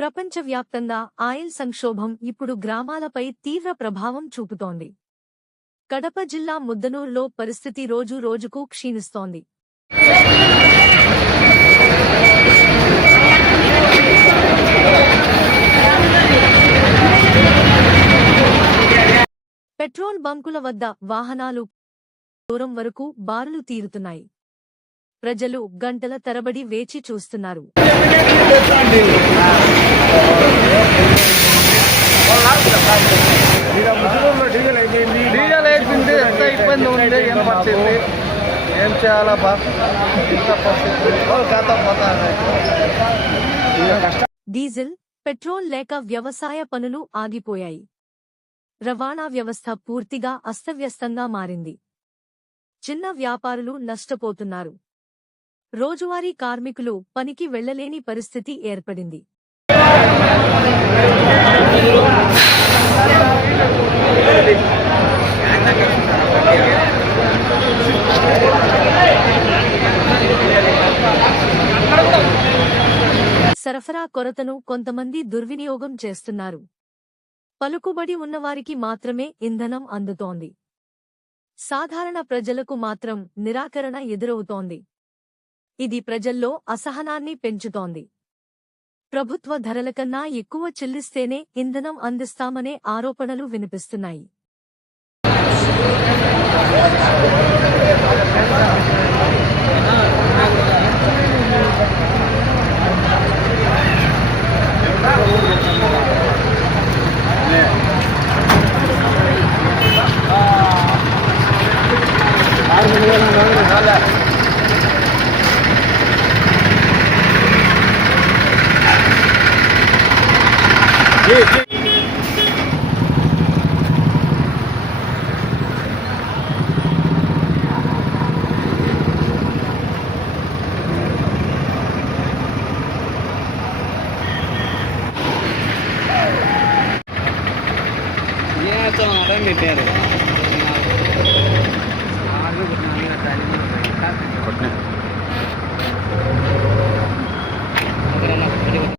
ప్రపంచవ్యాప్తంగా ఆయిల్ సంక్షోభం ఇప్పుడు గ్రామాలపై తీవ్ర ప్రభావం చూపుతోంది. కడప జిల్లా ముద్దనూరులో పరిస్థితి రోజు రోజుకు క్షీణిస్తోంది. పెట్రోల్ బంకుల వద్ద వాహనాలు దూరం వరకు బారులు తీరుతున్నాయి. ప్రజలు గంటల తరబడి వేచి చూస్తున్నారు. డీజిల్, పెట్రోల్ లేక వ్యవసాయ పనులు ఆగిపోయాయి. రవాణా వ్యవస్థ పూర్తిగా అస్తవ్యస్తంగా మారింది. చిన్న వ్యాపారులు నష్టపోతున్నారు. రోజువారీ కార్మికులు పనికి వెళ్లలేని పరిస్థితి ఏర్పడింది. సరఫరా కొరతను కొంతమంది దుర్వినియోగం చేస్తున్నారు. పలుకుబడి ఉన్నవారికి మాత్రమే ఇంధనం అందుతోంది. సాధారణ ప్రజలకు మాత్రం నిరాకరణ ఎదురవుతోంది. ఇది ప్రజల్లో అసహనాన్ని పెంచుతోంది. ప్రభుత్వ ధరల కన్నా ఎక్కువ చెల్లిస్తేనే ఇంధనం అందిస్తామనే ఆరోపణలు వినిపిస్తున్నాయి. కొట్టినా